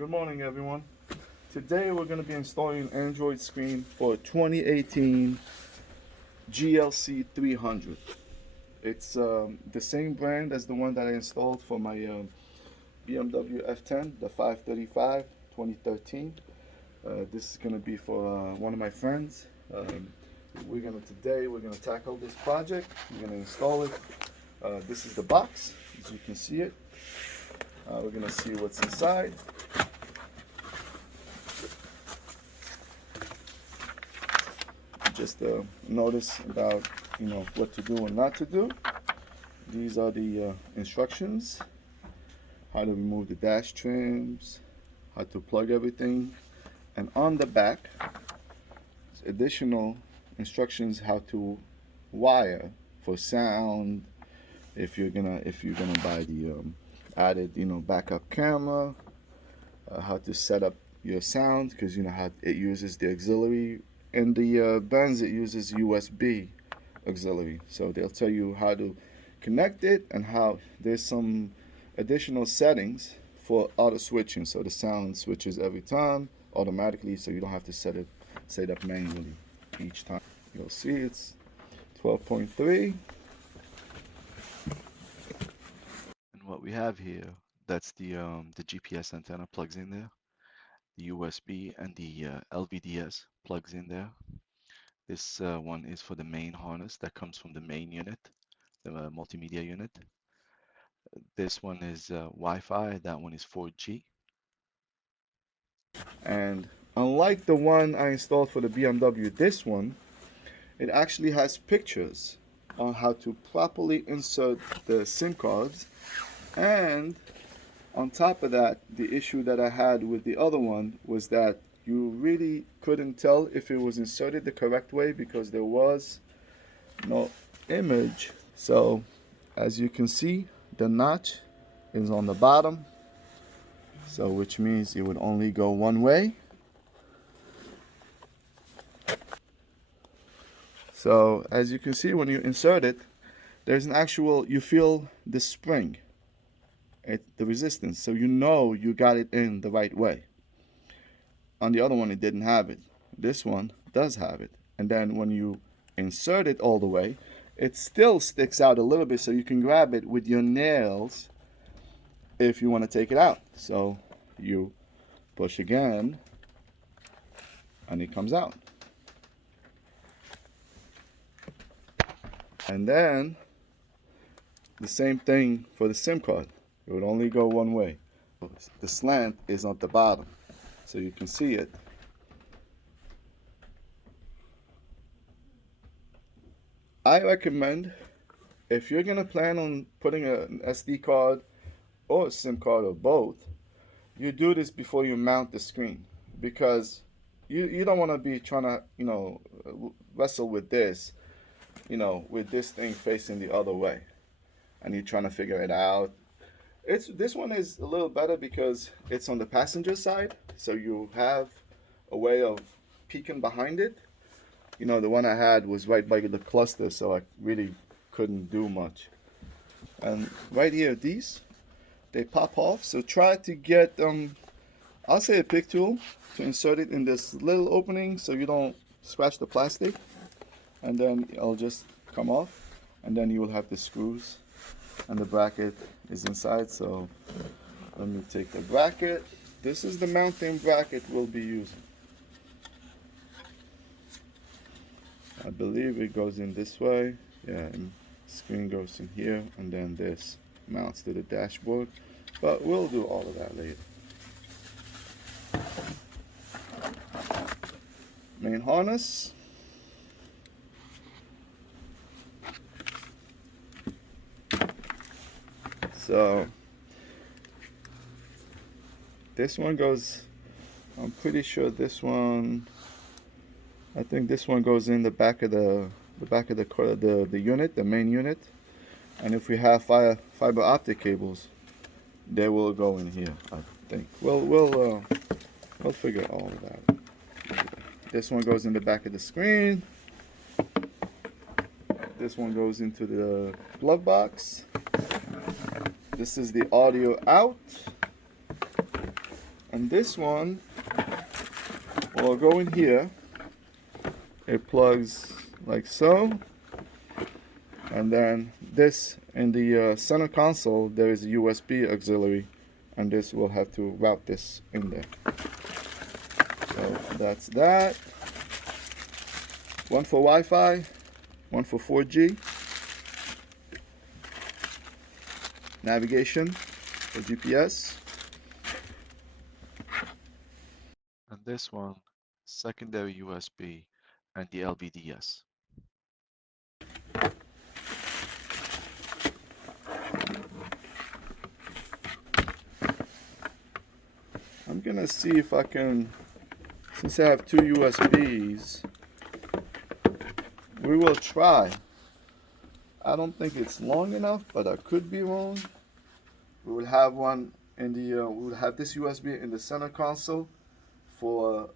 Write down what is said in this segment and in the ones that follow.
Good morning, everyone. Today we're going to be installing an Android screen for 2018 GLC 300. It's the same brand as the one that I installed for my BMW F10, the 535 2013. This is going to be for one of my friends. Today we're going to tackle this project. We're going to install it. This is the box, as you can see it. We're going to see what's inside. Just notice about what to do and not to do. These are the instructions: how to remove the dash trims, how to plug everything, and on the back, additional instructions how to wire for sound. If you're gonna buy the added backup camera, how to set up your sound, because you know how it uses the auxiliary. In the Benz, it uses USB auxiliary, so they'll tell you how to connect it and how there's some additional settings for auto switching, so the sound switches every time automatically, so you don't have to set it up manually each time. You'll see it's 12.3. And what we have here, that's the GPS antenna plugs in there. The USB and the LVDS plugs in there. This one is for the main harness that comes from the main unit, the multimedia unit. This one is Wi-Fi, that one is 4G. And unlike the one I installed for the BMW, this one, it actually has pictures on how to properly insert the SIM cards. And on top of that, the issue that I had with the other one was that you really couldn't tell if it was inserted the correct way because there was no image. So as you can see, the notch is on the bottom, so which means it would only go one way. So as you can see, when you insert it, there's an actual, you feel the spring, the resistance, so you know you got it in the right way. On the other one, it didn't have it. This one does have it. And then when you insert it all the way, it still sticks out a little bit, so you can grab it with your nails if you want to take it out. So you push again, and it comes out. And then the same thing for the SIM card. It would only go one way. The slant is on the bottom, so you can see it. I recommend, if you're gonna plan on putting an SD card or a SIM card or both, you do this before you mount the screen, because you don't want to be trying to wrestle with this with this thing facing the other way and you're trying to figure it out. This one is a little better because it's on the passenger side, so you have a way of peeking behind it. The one I had was right by the cluster, so I really couldn't do much. And right here, they pop off, so try to get I'll say a pick tool to insert it in this little opening so you don't scratch the plastic, and then it'll just come off, and then you will have the screws and the bracket is inside. So let me take the bracket. This is the mounting bracket we'll be using. I believe it goes in this way. Yeah, and screen goes in here, and then this mounts to the dashboard, but we'll do all of that later. Main harness. So this one goes, I'm pretty sure this one, I think this one goes in the back of the unit, the main unit. And if we have fiber optic cables, they will go in here, I think. We'll figure all of that. This one goes in the back of the screen. This one goes into the glove box. This is the audio out. And this one will go in here. It plugs like so. And then this in the center console, there is a USB auxiliary, and this will have to route this in there. So that's that. One for Wi-Fi, one for 4G. Navigation for GPS. And this one, secondary USB and the LVDS. I'm gonna see if I can, since I have two USBs, we will try. I don't think it's long enough, but I could be wrong. We will have one in the, we will have this USB in the center console for,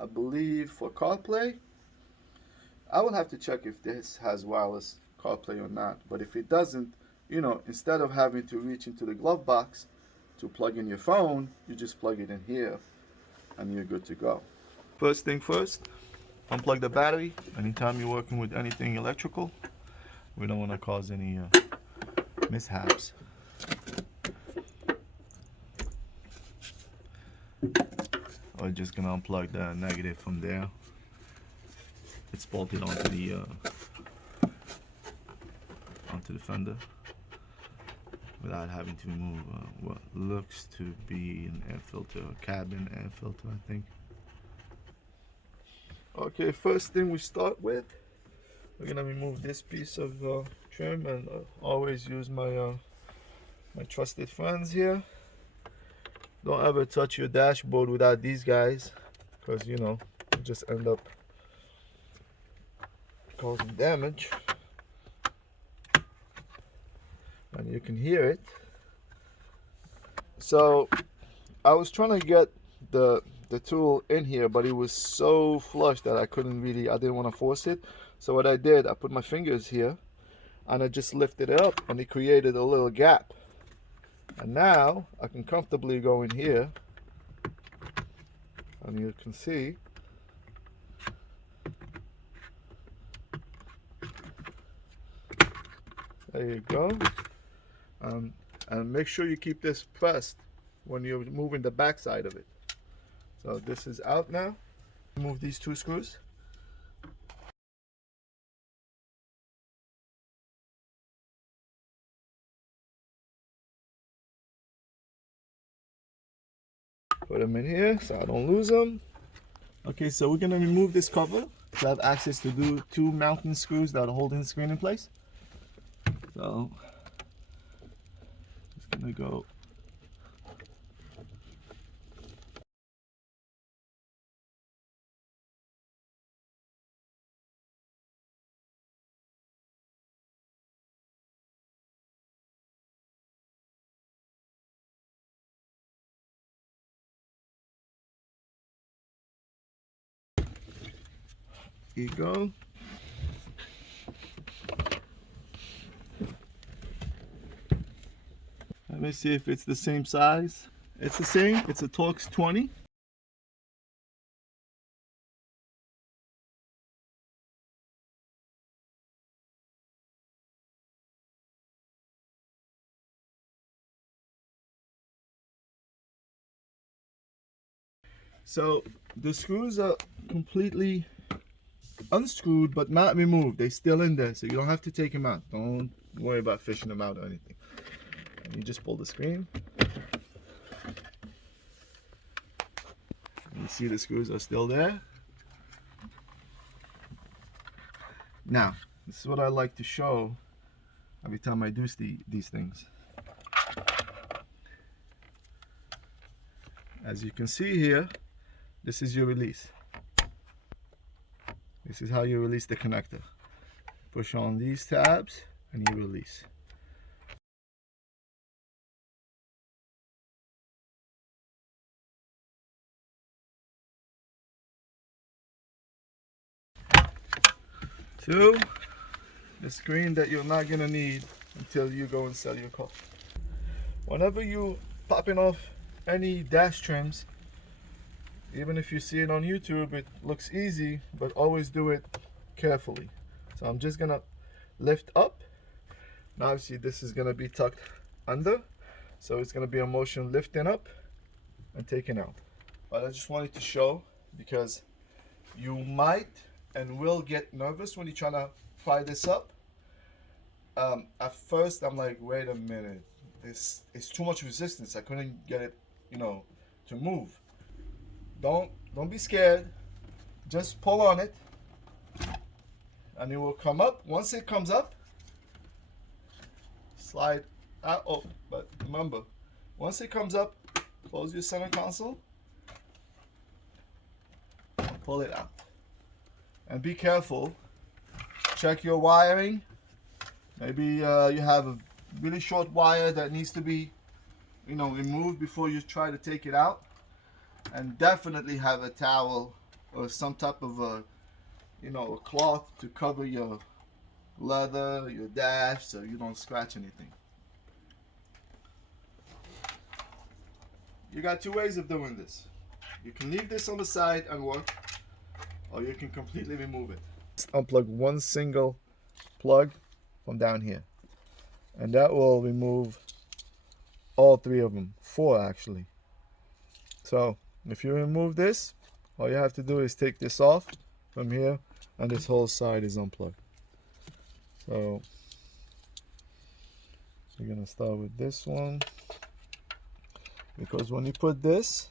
I believe, for CarPlay. I will have to check if this has wireless CarPlay or not, but if it doesn't, you know, instead of having to reach into the glove box to plug in your phone, you just plug it in here and you're good to go. First thing first, unplug the battery. Anytime you're working with anything electrical, we don't want to cause any mishaps. We're just gonna unplug the negative from there. It's bolted onto the fender without having to remove what looks to be an air filter, a cabin air filter, I think. Okay, first thing we start with, we're gonna remove this piece of trim, and always use my my trusted friends here. Don't ever touch your dashboard without these guys, because you know, you just end up causing damage. And you can hear it. So I was trying to get the tool in here, but it was so flush that I didn't want to force it. So what I did, I put my fingers here and I just lifted it up, and it created a little gap. And now I can comfortably go in here, and you can see there you go. And make sure you keep this pressed when you're moving the back side of it. So this is out now. Remove these two screws. Put them in here so I don't lose them. Okay, so we're gonna remove this cover to have access to do two mounting screws that are holding the screen in place. So just gonna go. Here you go. Let me see if it's the same size. It's the same. It's a Torx 20. So the screws are completely unscrewed but not removed. They're still in there, so you don't have to take them out. Don't worry about fishing them out or anything. And you just pull the screen. And you see the screws are still there. Now, this is what I like to show every time I do these things. As you can see here, this is your release. This is how you release the connector. Push on these tabs and you release. Two, the screen that you're not gonna need until you go and sell your car. Whenever you popping off any dash trims, even if you see it on YouTube, it looks easy, but always do it carefully. So I'm just gonna lift up. Now obviously this is gonna be tucked under, so it's gonna be a motion lifting up and taking out. But I just wanted to show, because you might and will get nervous when you're trying to pry this up. At first I'm like, wait a minute, this is too much resistance. I couldn't get it, you know, to move. Don't be scared. Just pull on it and it will come up. Once it comes up, slide out. Oh, but remember, once it comes up, close your center console, pull it out, and be careful. Check your wiring. Maybe you have a really short wire that needs to be, you know, removed before you try to take it out. And definitely have a towel or some type of a, you know, a cloth to cover your leather, your dash, so you don't scratch anything. You got two ways of doing this. You can leave this on the side and work, or you can completely remove it. Just unplug one single plug from down here, and that will remove all three of them, four actually. So if you remove this, all you have to do is take this off from here, and this whole side is unplugged. So we're gonna start with this one, because when you put this,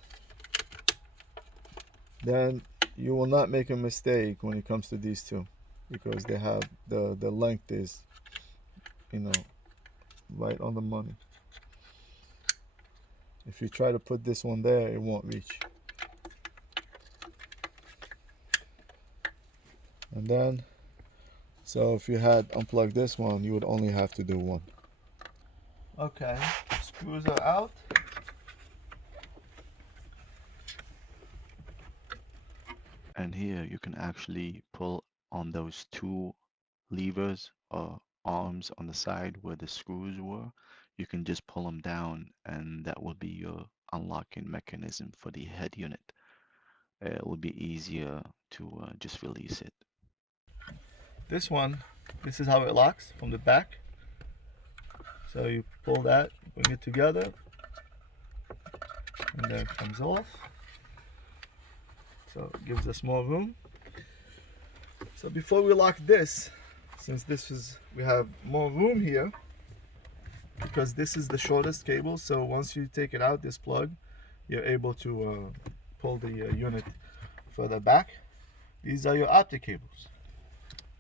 then you will not make a mistake when it comes to these two, because they have the length is, you know, right on the money. If you try to put this one there, it won't reach. And then, so if you had unplugged this one, you would only have to do one. Okay, screws are out. And here you can actually pull on those two levers or arms on the side where the screws were. You can just pull them down, and that will be your unlocking mechanism for the head unit. It will be easier to just release it. This one, this is how it locks from the back. So you pull that, bring it together, and then it comes off. So it gives us more room. So before we lock this, since this is, we have more room here, because this is the shortest cable, so once you take it out, this plug, you're able to pull the unit further back. These are your optic cables.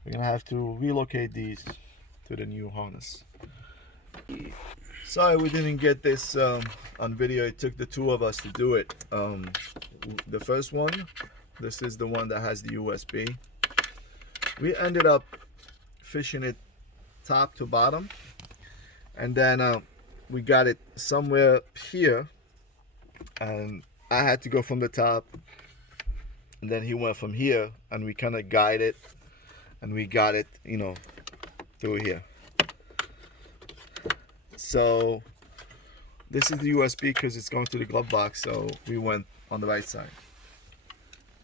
We're gonna have to relocate these to the new harness. Sorry we didn't get this on video. It took the two of us to do it. The first one, this is the one that has the USB. We ended up fishing it top to bottom, and then we got it somewhere here, and I had to go from the top, and then he went from here, and we kind of guided, and we got it, you know, through here. So this is the USB because it's going to the glove box, so we went on the right side.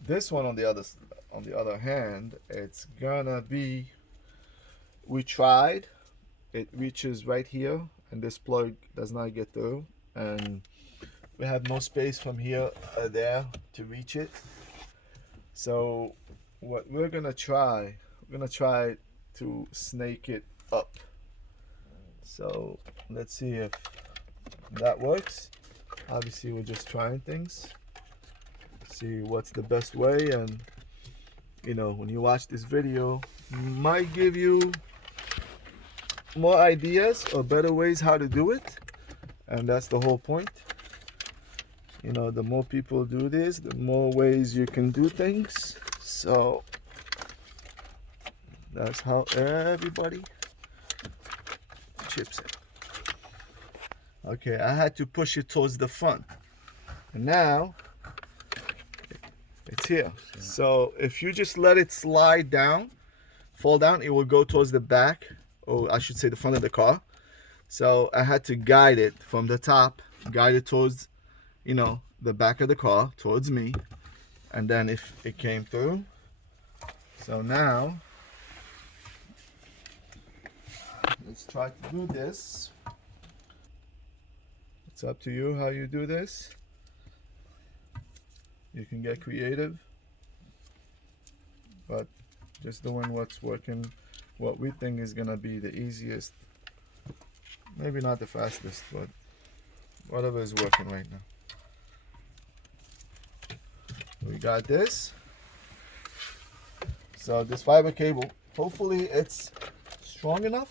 This one on the other hand, it's gonna be, we tried, it reaches right here, and this plug does not get through, and we have no space from here there to reach it. So what we're gonna try to snake it up. So let's see if that works. Obviously we're just trying things, see what's the best way, and you know, when you watch this video, might give you more ideas or better ways how to do it, and that's the whole point. You know, the more people do this, the more ways you can do things. So that's how everybody chips it. Okay, I had to push it towards the front, and now it's here. So if you just let it slide down, fall down, it will go towards the back, or I should say the front of the car. So I had to guide it from the top, guide it towards you know, the back of the car towards me, and then if it came through. So now let's try to do this. It's up to you how you do this. You can get creative, but just doing what's working, what we think is gonna be the easiest, maybe not the fastest, but whatever is working right now. We got this. So this fiber cable, hopefully it's strong enough.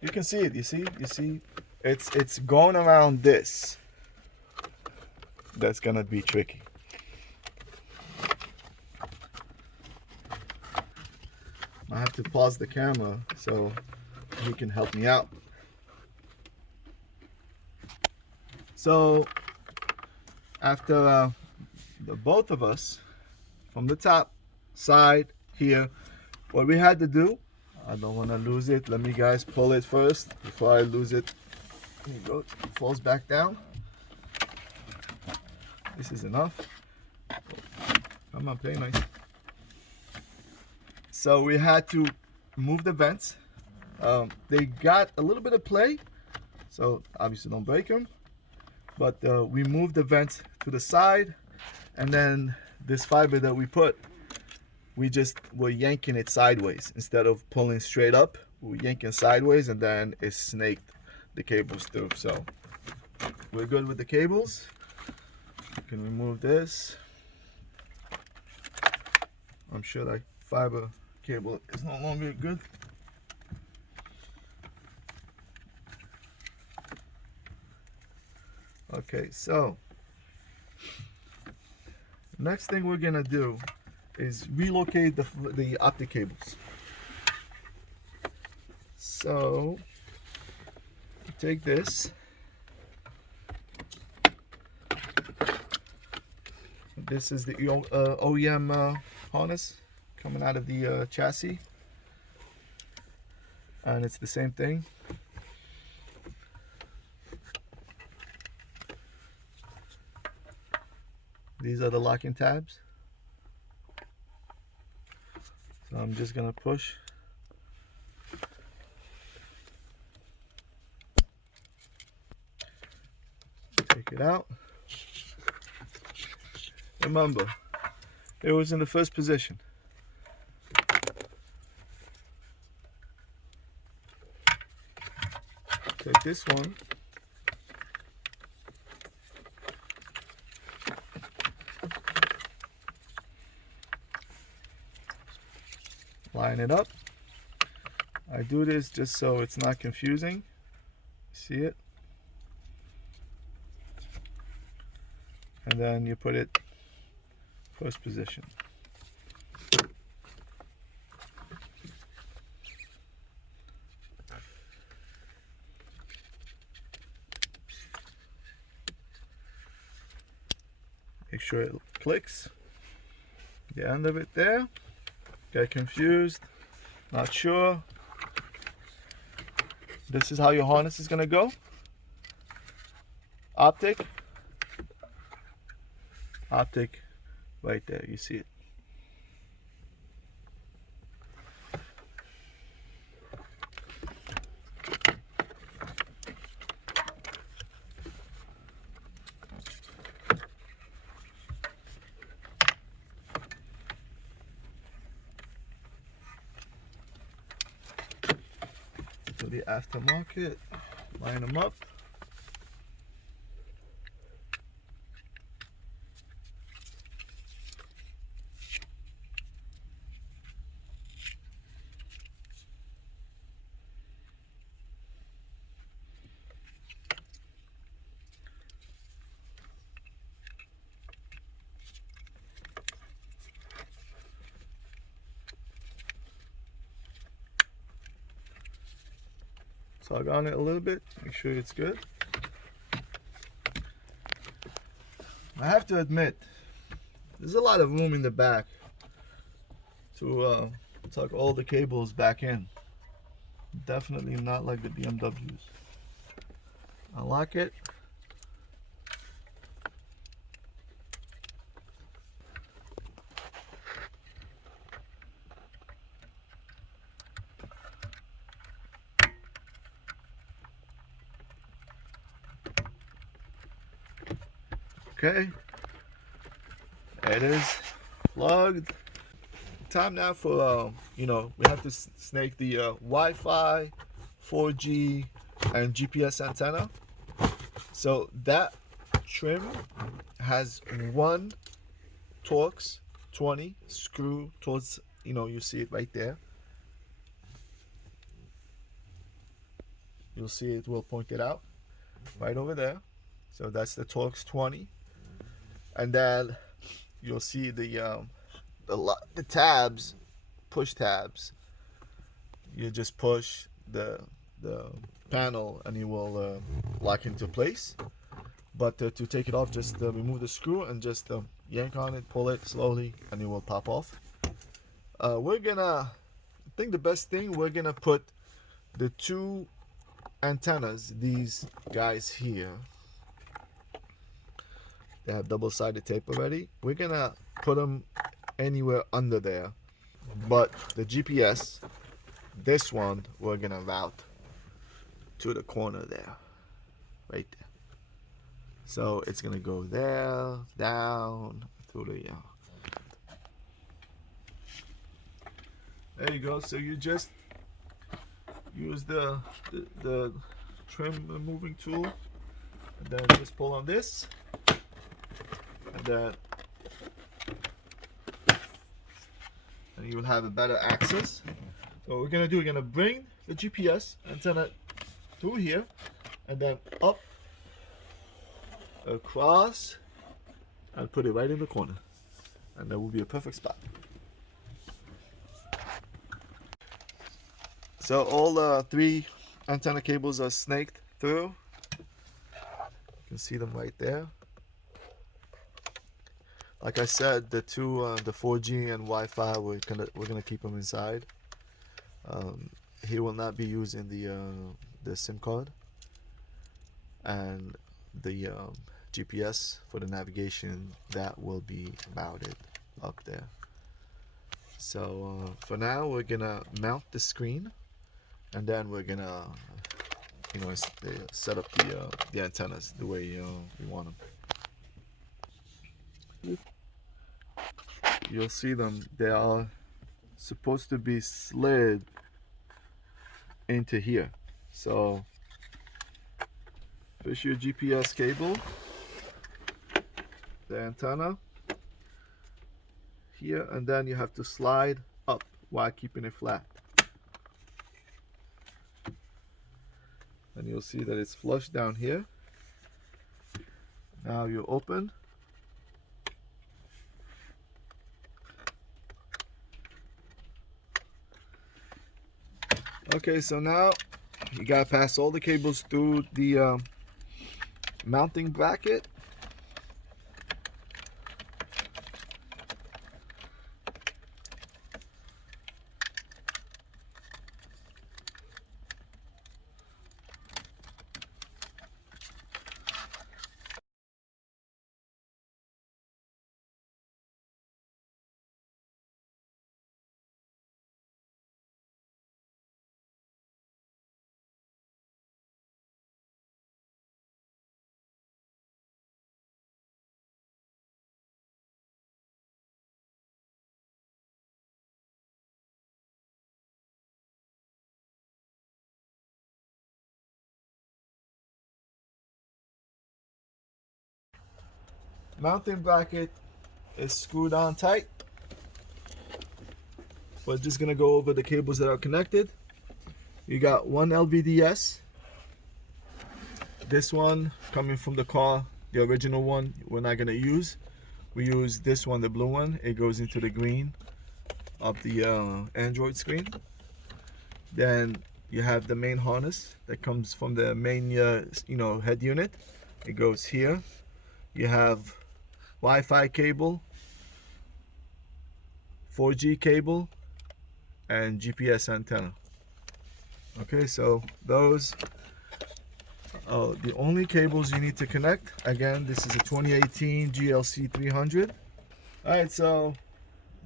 You can see it. You see it's going around this. That's gonna be tricky. I have to pause the camera so he can help me out. So after the both of us from the top side here, what we had to do, I don't want to lose it. Let me guys pull it first before I lose it. There you go. It falls back down. This is enough. Come on, play nice. So we had to move the vents. They got a little bit of play, so obviously don't break them. But we moved the vents to the side, and then this fiber that we put, we just were yanking it sideways instead of pulling straight up. We're yanking sideways, and then it snaked the cables through. So we're good with the cables. You can remove this. I'm sure that fiber cable is no longer good. Okay, so next thing we're gonna do is relocate the optic cables. So take this. This is the OEM harness coming out of the chassis, and it's the same thing. These are the locking tabs. So I'm just gonna push. Take it out. Remember, it was in the first position. Take this one. Line it up. I do this just so it's not confusing. See it? And then you put it first position. Make sure it clicks. The end of it there. Get confused, not sure. This is how your harness is gonna go. Optic right there, you see it. To the aftermarket, line them up. Tug on it a little bit, make sure it's good. I have to admit, there's a lot of room in the back to tuck all the cables back in. Definitely not like the BMWs. Unlock it. Okay, it is plugged. Time now for we have to snake the Wi-Fi, 4G, and GPS antenna. So that trim has one Torx 20 screw towards, you see it right there. You'll see it will point it out right over there. So that's the Torx 20, and then you'll see the tabs, push tabs. You just push the panel and it will lock into place. But to take it off, just remove the screw and just yank on it, pull it slowly, and it will pop off. I think the best thing, we're gonna put the two antennas, these guys here. They have double-sided tape already. We're gonna put them anywhere under there. But the GPS, this one, we're gonna route to the corner there, right there. So it's gonna go there, down through the. There you go. So you just use the trim removing tool, and then just pull on this, and then you will have a better access. So what we're gonna do, we're gonna bring the GPS antenna through here, and then up, across, and put it right in the corner, and that will be a perfect spot. So all three antenna cables are snaked through. You can see them right there. Like I said, the two, the 4G and Wi-Fi, we're gonna keep them inside. He will not be using the SIM card, and the GPS for the navigation, that will be mounted up there. So for now, we're gonna mount the screen, and then we're gonna set up the antennas the way we want them. You'll see them, they are supposed to be slid into here. So fish your GPS cable, the antenna here, and then you have to slide up while keeping it flat. And you'll see that it's flush down here. Now you open. Okay, so now you gotta pass all the cables through the mounting bracket. Mounting bracket is screwed on tight. We're just gonna go over the cables that are connected. You got one LVDS. This one coming from the car, the original one, we're not gonna use. We use this one, the blue one. It goes into the green of the Android screen. Then you have the main harness that comes from the main head unit. It goes here. You have Wi-Fi cable, 4G cable, and GPS antenna. Okay, so those are the only cables you need to connect. Again, this is a 2018 GLC 300. All right, so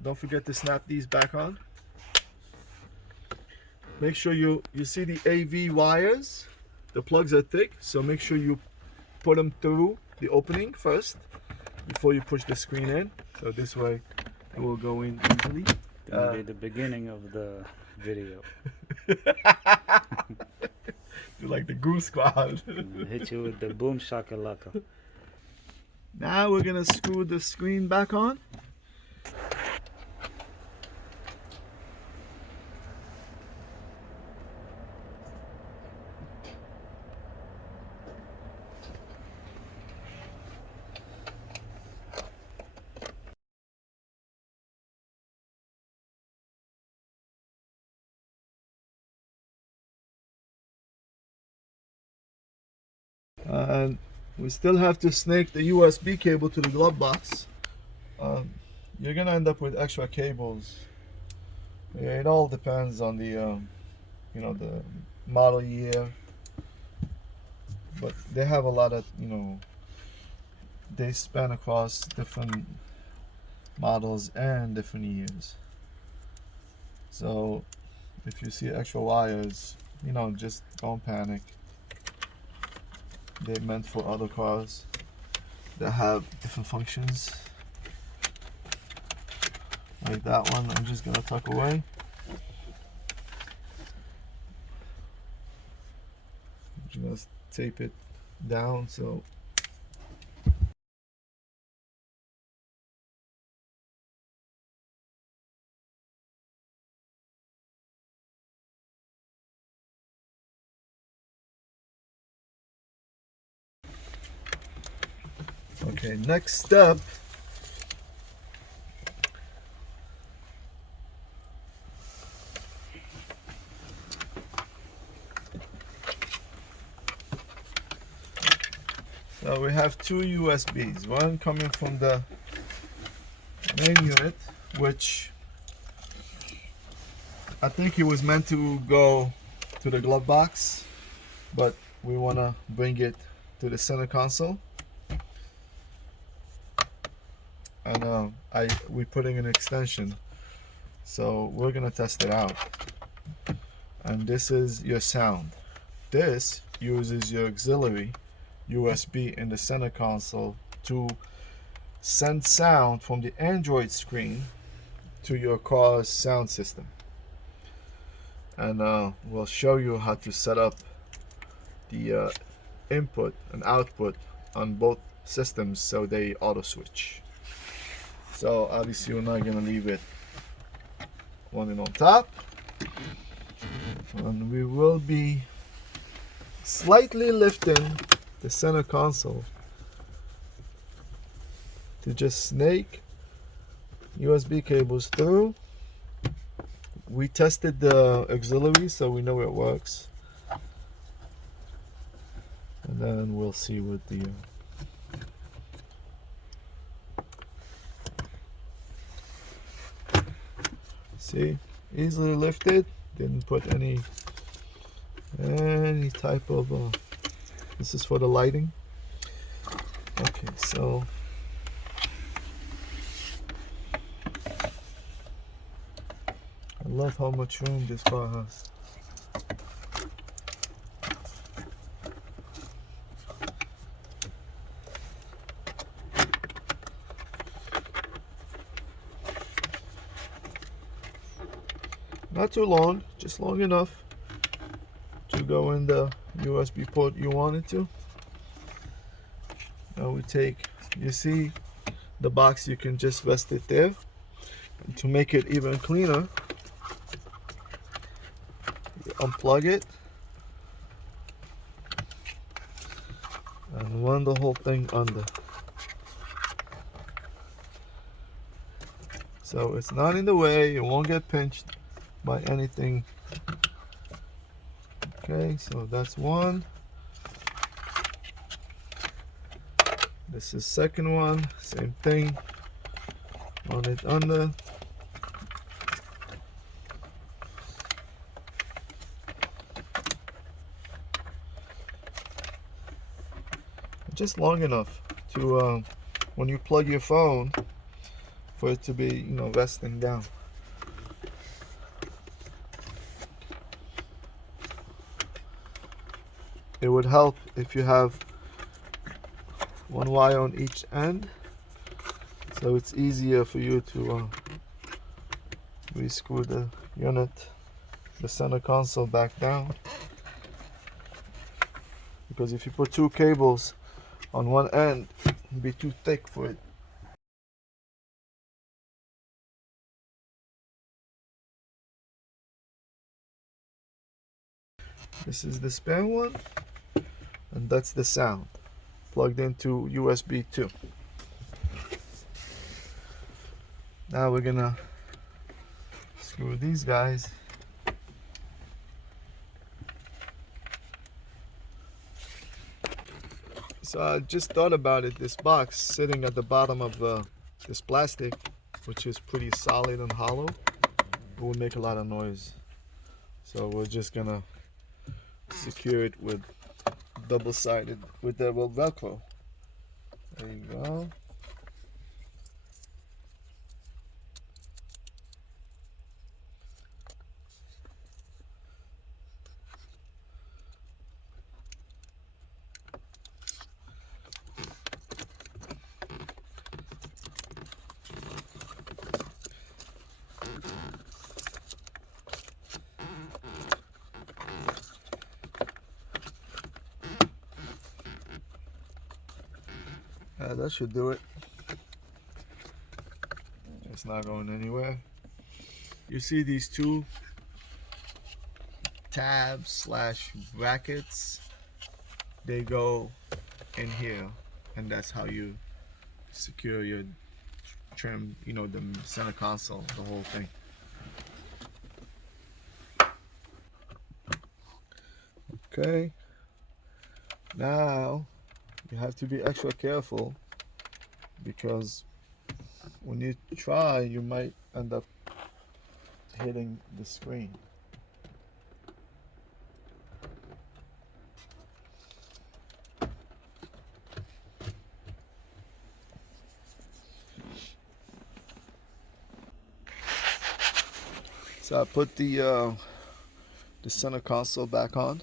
don't forget to snap these back on. Make sure you see the AV wires. The plugs are thick, so make sure you put them through the opening first before you push the screen in. So this way it will go in easily. Gonna be the beginning of the video. Like the Goose Squad. Hit you with the boom shakalaka. Now we're gonna screw the screen back on. And we still have to snake the USB cable to the glove box. You're gonna end up with extra cables. Yeah, it all depends on the you know, the model year, but they have a lot of, you know, they span across different models and different years. So if you see extra wires, you know, just don't panic. They're meant for other cars that have different functions. Like that one, I'm just gonna tuck away. Just tape it down so okay, next step. So we have two USBs, one coming from the main unit, which I think it was meant to go to the glove box, but we want to bring it to the center console. And we're putting an extension, so we're gonna test it out. And this is your sound. This uses your auxiliary USB in the center console to send sound from the Android screen to your car's sound system. And we'll show you how to set up the input and output on both systems so they auto switch. So obviously we're not gonna leave it running on top, and we will be slightly lifting the center console to just snake USB cables through. We tested the auxiliary so we know it works, and then we'll see with the see, easily lifted, didn't put any type of this is for the lighting. Okay, so I love how much room this car has. Not too long, just long enough to go in the USB port you want it to. Now we take, you see the box, you can just rest it there. And to make it even cleaner, you unplug it and run the whole thing under. So it's not in the way, you won't get pinched by anything. Okay, so that's one. This is second one, same thing. Run it under. Just long enough to when you plug your phone, for it to be, you know, resting down. It would help if you have one wire on each end, so it's easier for you to rescrew the unit, the center console back down. Because if you put two cables on one end, it'd be too thick for it. This is the spare one, and that's the sound, plugged into USB 2. Now we're gonna screw these guys. So I just thought about it, this box sitting at the bottom of this plastic, which is pretty solid and hollow, will make a lot of noise. So we're just gonna secure it with double-sided, with the Velcro. There you go. That should do it. It's not going anywhere. You see these two tabs slash brackets? They go in here, and that's how you secure your trim, you know, the center console, the whole thing. Okay, now you have to be extra careful, because when you try, you might end up hitting the screen. So I put the center console back on.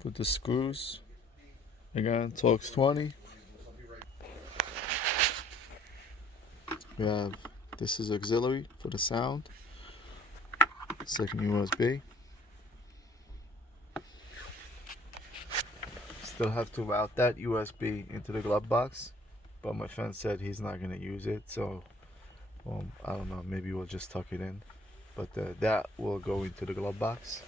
Put the screws. Again, Torx 20. We have, this is auxiliary for the sound. Second USB. Still have to route that USB into the glove box, but my friend said he's not gonna use it, so I don't know, maybe we'll just tuck it in, but that will go into the glove box.